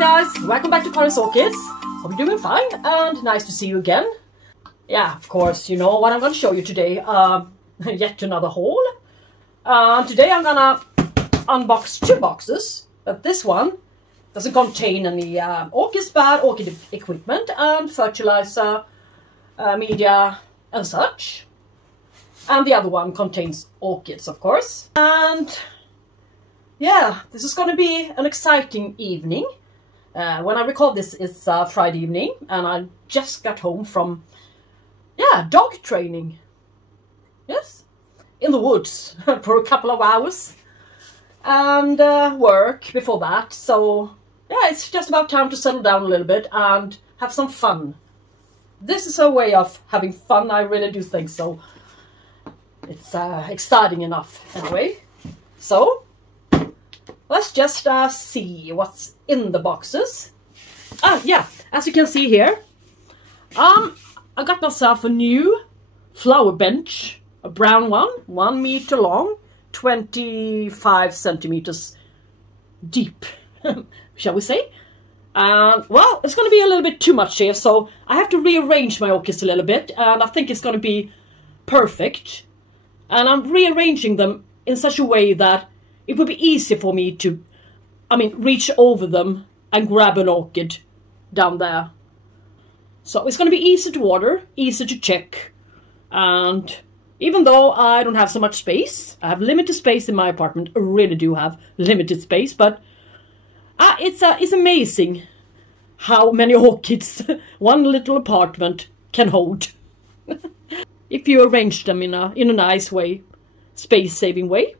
guys, welcome back to Karin's Orchids. Hope you're doing fine and nice to see you again. Yeah, of course, you know what I'm going to show you today. Yet another haul. Today I'm gonna unbox two boxes, but this one doesn't contain any orchids, but orchid equipment and fertilizer, media and such. And the other one contains orchids, of course. And yeah, this is going to be an exciting evening. When I record this, it's Friday evening, and I just got home from, dog training. Yes, in the woods for a couple of hours. And work before that. So, yeah, it's just about time to settle down a little bit and have some fun. This is a way of having fun, I really do think so. It's exciting enough, anyway. So, let's just see what's in the boxes. Yeah, as you can see here, I got myself a new flower bench, a brown one, 1 meter long, 25 centimeters deep, shall we say. Well, it's going to be a little bit too much here, so I have to rearrange my orchids a little bit, and I think it's going to be perfect. And I'm rearranging them in such a way that it would be easier for me to, reach over them and grab an orchid down there. So it's going to be easy to water, easy to check. And even though I don't have so much space, I have limited space in my apartment. I really do have limited space, but it's amazing how many orchids one little apartment can hold. If you arrange them in a nice way, space-saving way.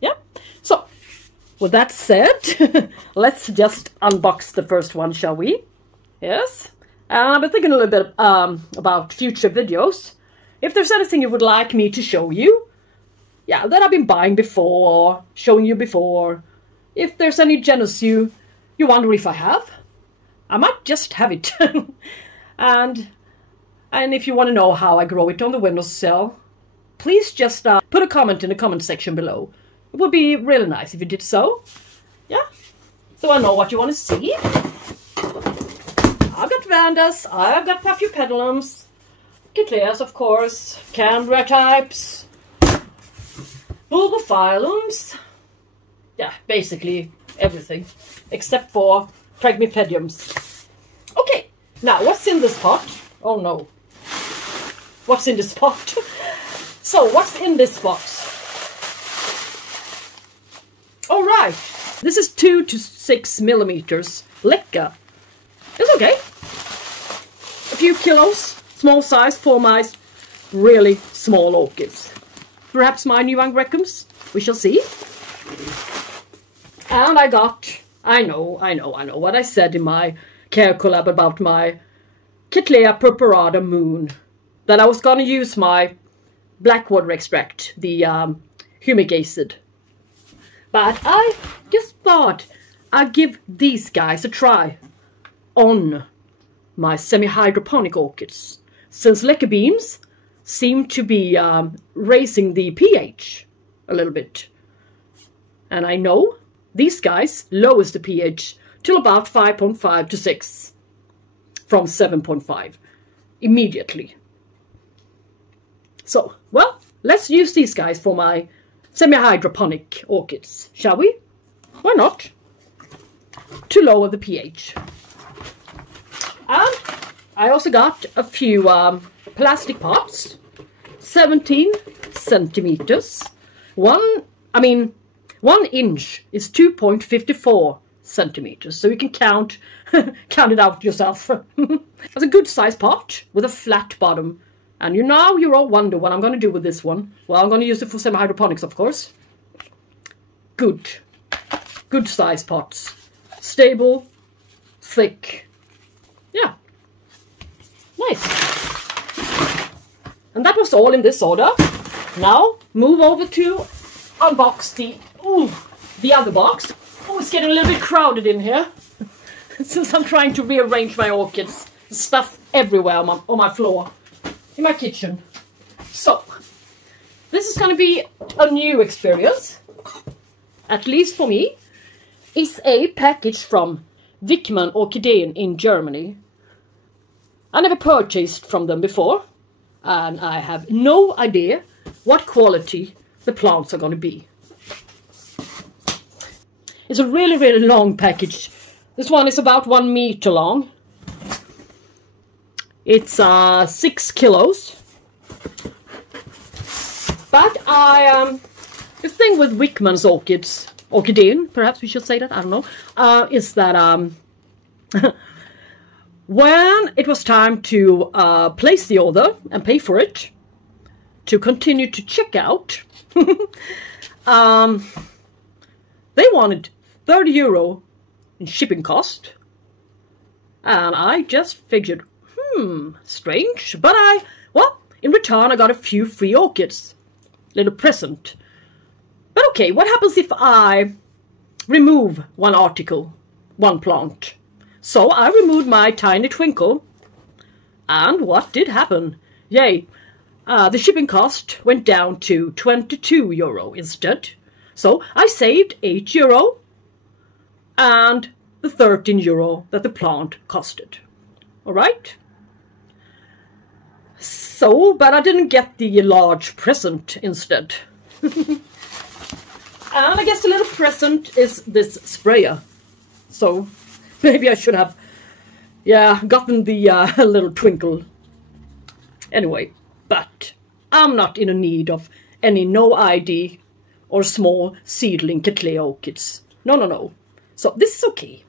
Yeah. So, with that said, let's just unbox the first one, shall we? Yes. And I've been thinking a little bit about future videos. If there's anything you would like me to show you, that I've been buying before, showing you before. If there's any genus you wonder if I have, I might just have it. And if you want to know how I grow it on the windowsill, please just put a comment in the comment section below. It would be really nice if you did so. Yeah, so I know what you want to see. I've got Vandas, I've got Paphiopedilums, Cattleyas, of course, Canberra types, Bulbophyllums. Yeah, basically everything, except for Pregmipediums. Okay, now what's in this pot? Oh no. What's in this pot? So, what's in this box? All right. This is 2 to 6 millimeters. Lecker. It's okay. A few kilos. Small size for my really small orchids. Perhaps my new Angraecums. We shall see. And I got... I know what I said in my care collab about my Cattleya purpurata moon. That I was going to use my black water extract, the humic acid. But I just thought I'd give these guys a try on my semi-hydroponic orchids. Since leca beams seem to be raising the pH a little bit. And I know these guys lowers the pH till about 5.5 to 6 from 7.5 immediately. So, well, let's use these guys for my semi-hydroponic orchids, shall we? Why not? To lower the pH. And I also got a few plastic pots, 17 centimeters. 1 inch is 2.54 centimeters, so you can count it out yourself. It's a good size pot with a flat bottom. And you all wonder what I'm going to do with this one. Well, I'm going to use it for semi-hydroponics, of course. Good size pots. Stable, thick. Yeah. Nice. And that was all in this order. Now, move over to unbox the other box. Oh, it's getting a little bit crowded in here. Since I'm trying to rearrange my orchids. Stuff everywhere on my floor. In my kitchen. So, this is going to be a new experience, at least for me. It's a package from Wichmann Orchideen in Germany. I never purchased from them before, and I have no idea what quality the plants are going to be. It's a really, really long package. This one is about 1 meter long. It's 6 kilos. But the thing with Wichmann's Orchideen, perhaps we should say that, I don't know, is that when it was time to place the order and pay for it, to continue to check out, they wanted €30 in shipping cost. And I just figured, strange. But well, in return I got a few free orchids. Little present. But okay, what happens if I remove one article, one plant? So I removed my tiny twinkle, and what did happen? Yay, the shipping cost went down to €22 instead. So I saved €8 and the €13 that the plant costed. Alright? So, but I didn't get the large present instead. And I guess the little present is this sprayer. So, maybe I should have, gotten the little twinkle. Anyway, but I'm not in a need of any no ID or small seedling Cattleya orchids. No, no, no. So, this is okay.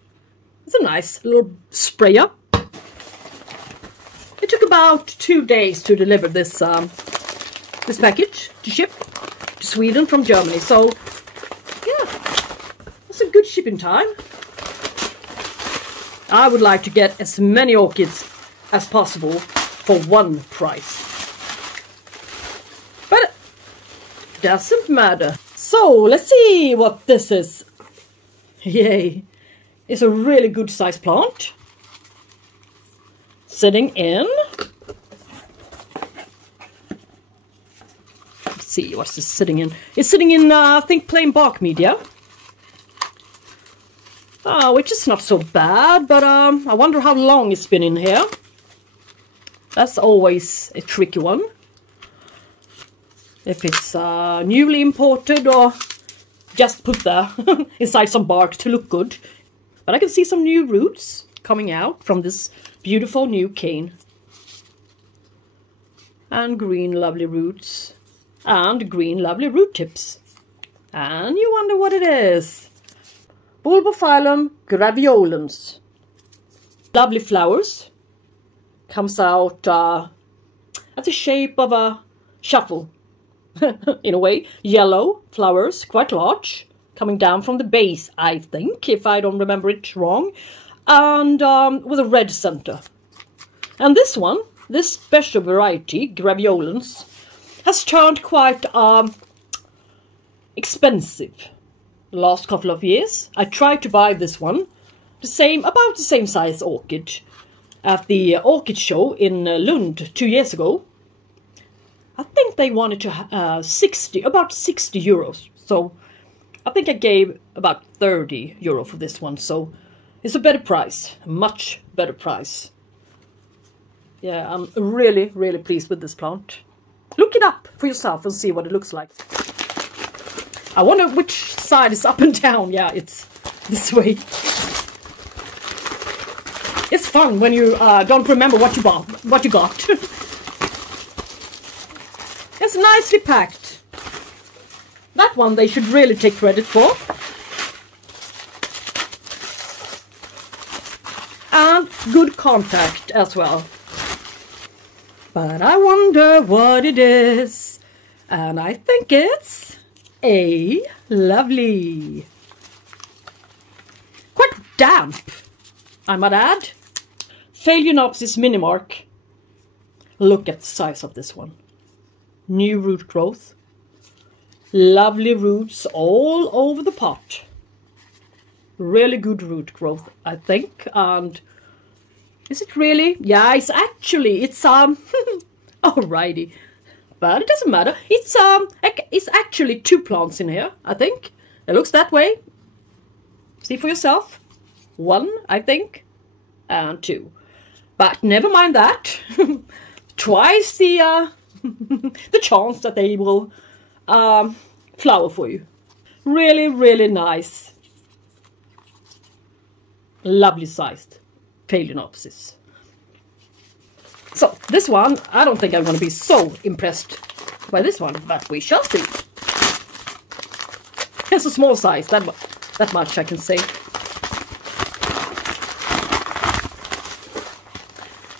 It's a nice little sprayer. It took about 2 days to deliver this this package to ship to Sweden from Germany. So, yeah, that's a good shipping time. I would like to get as many orchids as possible for one price. But it doesn't matter. So, let's see what this is. Yay. It's a really good size plant. Sitting in. Let's see, what's this sitting in? It's sitting in, I think, plain bark media. Which is not so bad, but I wonder how long it's been in here. That's always a tricky one. If it's newly imported or just put there inside some bark to look good. But I can see some new roots coming out from this beautiful new cane. And green lovely roots. And green lovely root tips. And you wonder what it is. Bulbophyllum Graveolens. Lovely flowers. Comes out at the shape of a shuffle. In a way. Yellow flowers, quite large. Coming down from the base, I think, if I don't remember it wrong. And with a red center. And this one, this special variety, Graveolens, has turned quite expensive the last couple of years. I tried to buy this one, about the same size orchid, at the orchid show in Lund 2 years ago. I think they wanted to about 60 euros. So I think I gave about 30 euro for this one. So it's a better price, a much better price. Yeah, I'm really, really pleased with this plant. Look it up for yourself and see what it looks like. I wonder which side is up and down. Yeah, it's this way. It's fun when you don't remember what you got. It's nicely packed. That one they should really take credit for. And good contact as well. But I wonder what it is. And I think it's a lovely. Quite damp, I might add. Phalaenopsis Minimark. Look at the size of this one. New root growth. Lovely roots all over the pot. Really good root growth, I think. And is it really? Yeah, it's alrighty. But it doesn't matter. It's actually 2 plants in here, I think. It looks that way. See for yourself. 1, I think, and 2. But never mind that. Twice the the chance that they will flower for you. Really, really nice. Lovely sized Phalaenopsis. So this one, I don't think I'm going to be so impressed by this one, but we shall see. It's a small size, that much I can say.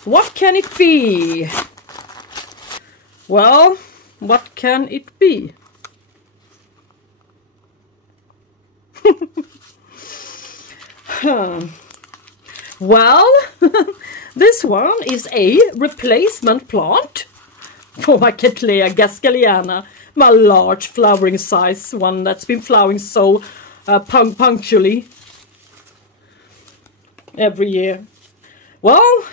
What can it be? Well, what can it be? Well, this one is a replacement plant for my Cattleya Gaskelliana, my large flowering size one that's been flowering so punctually every year. Well,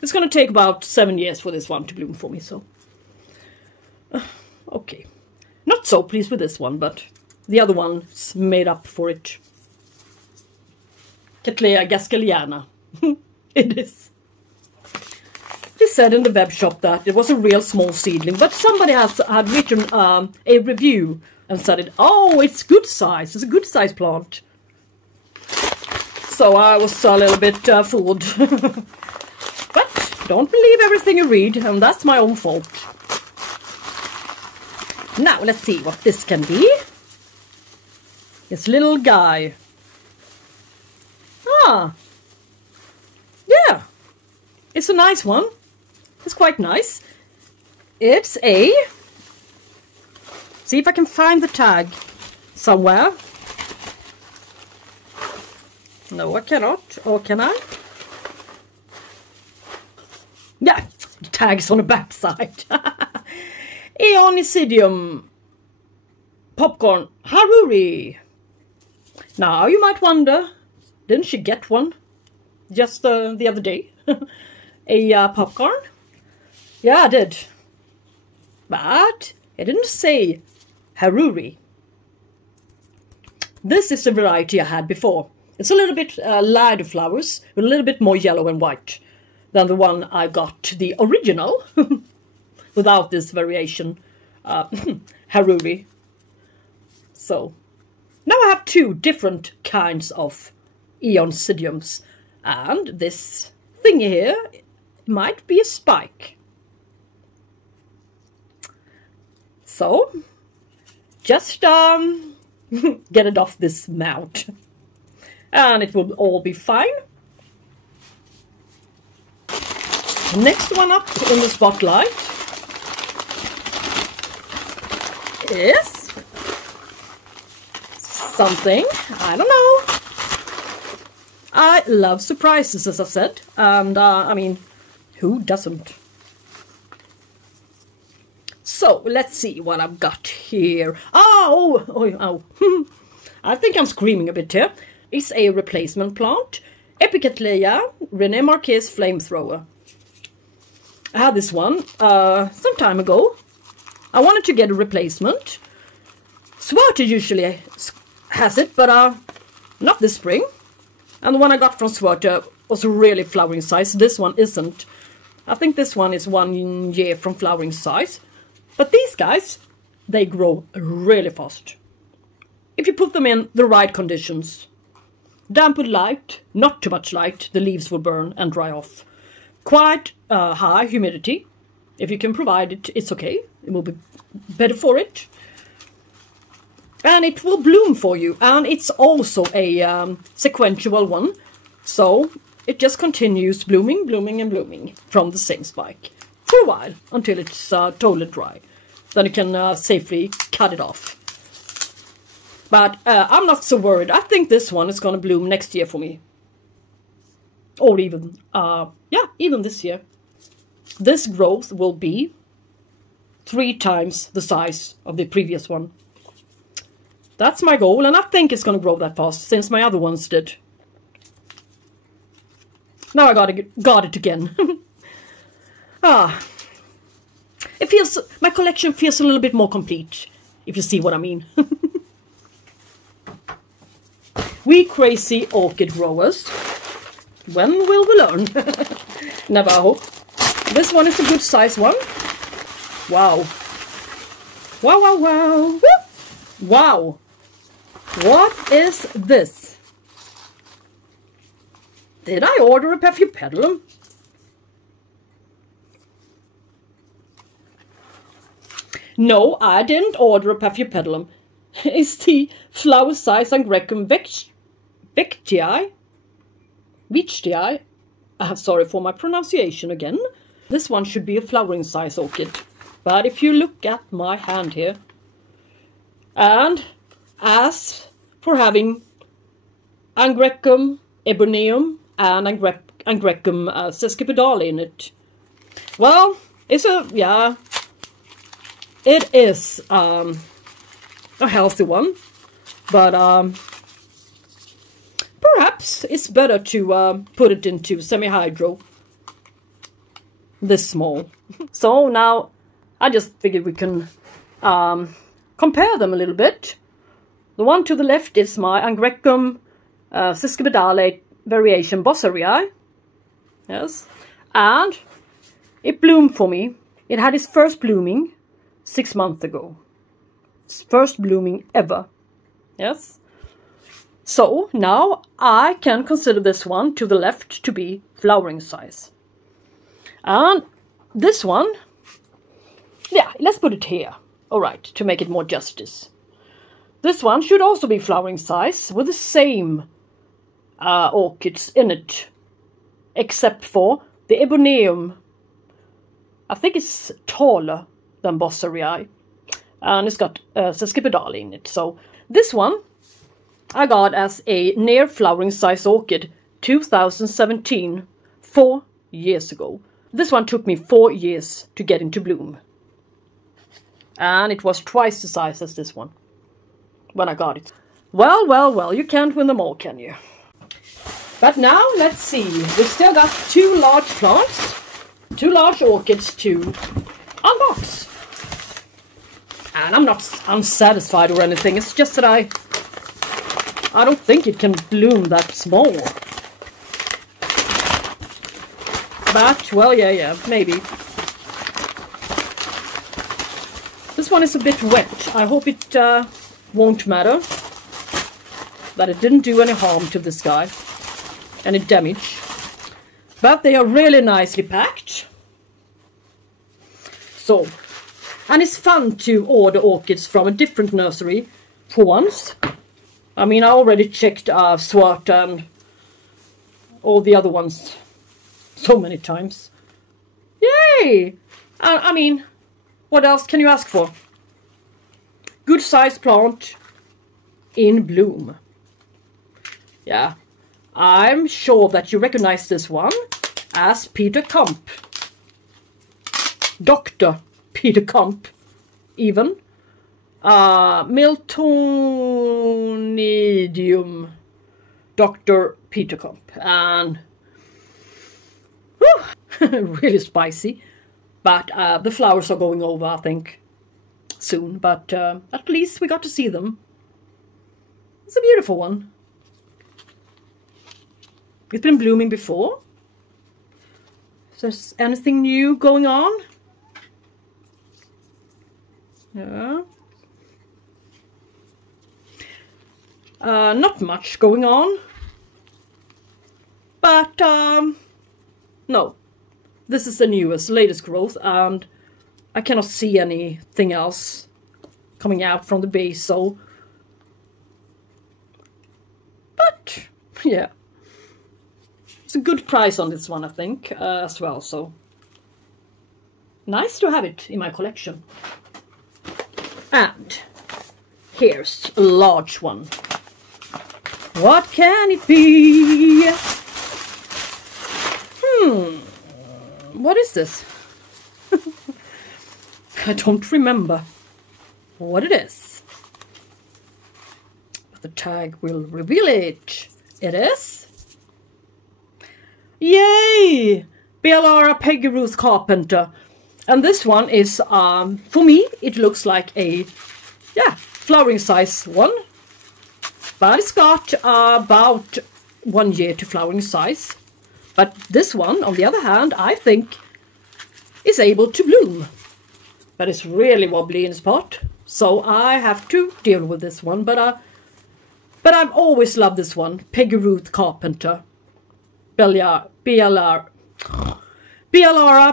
it's going to take about 7 years for this one to bloom for me, so okay. Not so pleased with this one, but the other one's made up for it. Cattleya Gaskelliana. It is. They said in the web shop that it was a real small seedling, but somebody had written a review and said, oh, it's good size. It's a good size plant. So I was a little bit fooled. But don't believe everything you read, and that's my own fault. Now let's see what this can be. This little guy. Ah, yeah, it's a nice one. It's quite nice. It's a... See if I can find the tag somewhere. No, I cannot. Or can I? Yeah, the tag's on the back side. Ionicidium. Popcorn. Haruri. Now, you might wonder, didn't she get one just the other day? A popcorn? Yeah, I did. But it didn't say Haruri. This is the variety I had before. It's a little bit lighter flowers, with a little bit more yellow and white than the one I got, the original, without this variation, Haruri. So, now I have 2 different kinds of Ionicidiums, and this thingy here might be a spike. So, just get it off this mount, and it will all be fine. Next one up in the spotlight is something, I don't know. I love surprises, as I said, and I mean, who doesn't? So, let's see what I've got here. Oh. I think I'm screaming a bit here. It's a replacement plant. Epicattleya, Rene Marques flamethrower. I had this one some time ago. I wanted to get a replacement. Swarter usually has it, but not this spring. And the one I got from Swarter was a really flowering size. This one isn't. I think this one is 1 year from flowering size. But these guys, they grow really fast. If you put them in the right conditions. Damp with light, not too much light, the leaves will burn and dry off. Quite high humidity. If you can provide it, it's okay. It will be better for it. And it will bloom for you. And it's also a sequential one. So it just continues blooming, blooming and blooming from the same spike for a while until it's totally dry. Then you can safely cut it off. But I'm not so worried. I think this one is going to bloom next year for me. Or even, yeah, even this year. This growth will be 3 times the size of the previous one. That's my goal, and I think it's going to grow that fast, since my other ones did. Now I got it again. It feels, my collection feels a little bit more complete, if you see what I mean. We crazy orchid growers. When will we learn? Never, I hope. This one is a good size one. Wow. Wow, wow, wow. Woo! Wow. What is this? Did I order a Epicattleya? No, I didn't order a Epicattleya. It's the flower size Angraecum Veitchii. Veitchii. Sorry for my pronunciation again. This one should be a flowering size orchid. But if you look at my hand here, and as for having Angraecum EBURNEUM and Angraecum Veitchii in it, well, it's a, yeah, it is a healthy one, but perhaps it's better to put it into semi-hydro this small. So now I just figured we can compare them a little bit. The one to the left is my Angraecum Veitchii variation Bossarii. Yes, and it bloomed for me. It had its first blooming 6 months ago. Its first blooming ever. Yes. So now I can consider this one to the left to be flowering size. And this one, yeah, let's put it here. Alright, to make it more justice. This one should also be flowering size with the same orchids in it. Except for the EBURNEUM. I think it's taller than Bossarii. And it's got Veitchii in it. So this one I got as a near flowering size orchid 2017, 4 years ago. This one took me 4 years to get into bloom. And it was twice the size as this one when I got it. Well, well, well, you can't win them all, can you? But now, let's see. We've still got 2 large plants, 2 large orchids to unbox. And I'm not unsatisfied or anything. It's just that I don't think it can bloom that small. But, well, yeah, maybe. This one is a bit wet. I hope it won't matter. That it didn't do any harm to this guy. Any damage. But they are really nicely packed. So, and it's fun to order orchids from a different nursery for once. I mean, I already checked Swart and all the other ones so many times. Yay! I mean, what else can you ask for? Good sized plant in bloom. Yeah, I'm sure that you recognize this one as Peter Komp. Dr. Peter Komp, even. Miltonidium. Dr. Peter Komp. And really spicy. But the flowers are going over, I think, soon. But at least we got to see them. It's a beautiful one. It's been blooming before. Is there anything new going on? Yeah. Not much going on. But, no. This is the newest, latest growth, and I cannot see anything else coming out from the base, so... But, yeah. It's a good price on this one, I think, as well, so... Nice to have it in my collection. And here's a large one. What can it be? What is this? I don't remember what it is. But the tag will reveal it. It is... Yay! Beallara, Peggy, Ruth, Carpenter. And this one is, for me, it looks like a, yeah, flowering size one. But it's got about 1 year to flowering size. But this one, on the other hand, I think is able to bloom. But it's really wobbly in its pot, so I have to deal with this one. But I've always loved this one, Peggy Ruth Carpenter. Beallara,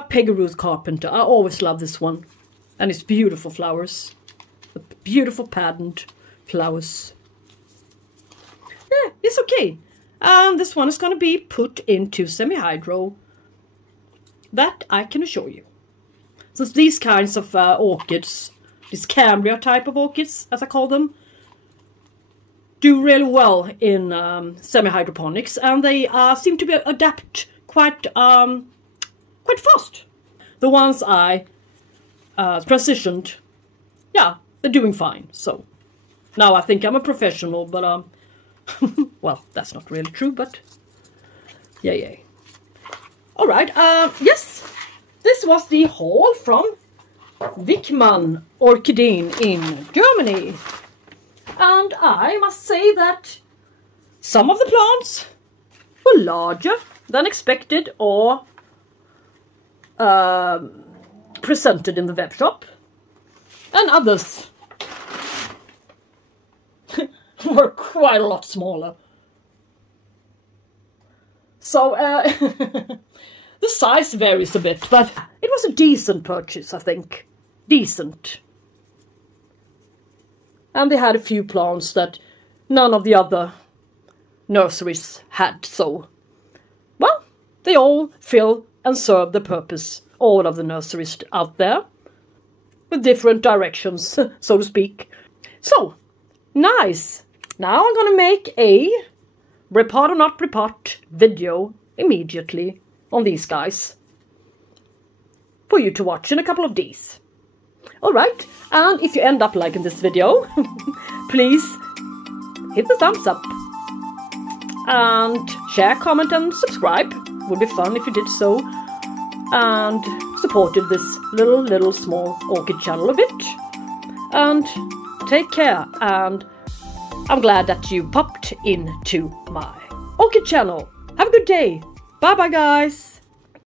Peggy Ruth Carpenter. I always love this one. And it's beautiful flowers. Beautiful patterned flowers. Yeah, it's okay. This one is going to be put into semi-hydro. That I can assure you. So these kinds of orchids, these Cambria type of orchids, as I call them, do really well in semi-hydroponics, and they seem to be adapt quite fast. The ones I transitioned, yeah, they're doing fine. So now I think I'm a professional, but well, that's not really true, but yay. All right, yes, this was the haul from Wichmann Orchideen in Germany. And I must say that some of the plants were larger than expected or presented in the web shop, and others were quite a lot smaller. So the size varies a bit, but it was a decent purchase, I think. Decent. And they had a few plants that none of the other nurseries had, so, well, they all fill and serve the purpose, all of the nurseries out there, with different directions, so to speak. So, nice! Now I'm gonna make a repot or not repot video immediately on these guys, for you to watch in a couple of days. Alright, and if you end up liking this video, please hit the thumbs up. And share, comment and subscribe. Would be fun if you did so. And supported this little small orchid channel a bit. And take care. And I'm glad that you popped into my orchid channel. Have a good day. Bye bye guys.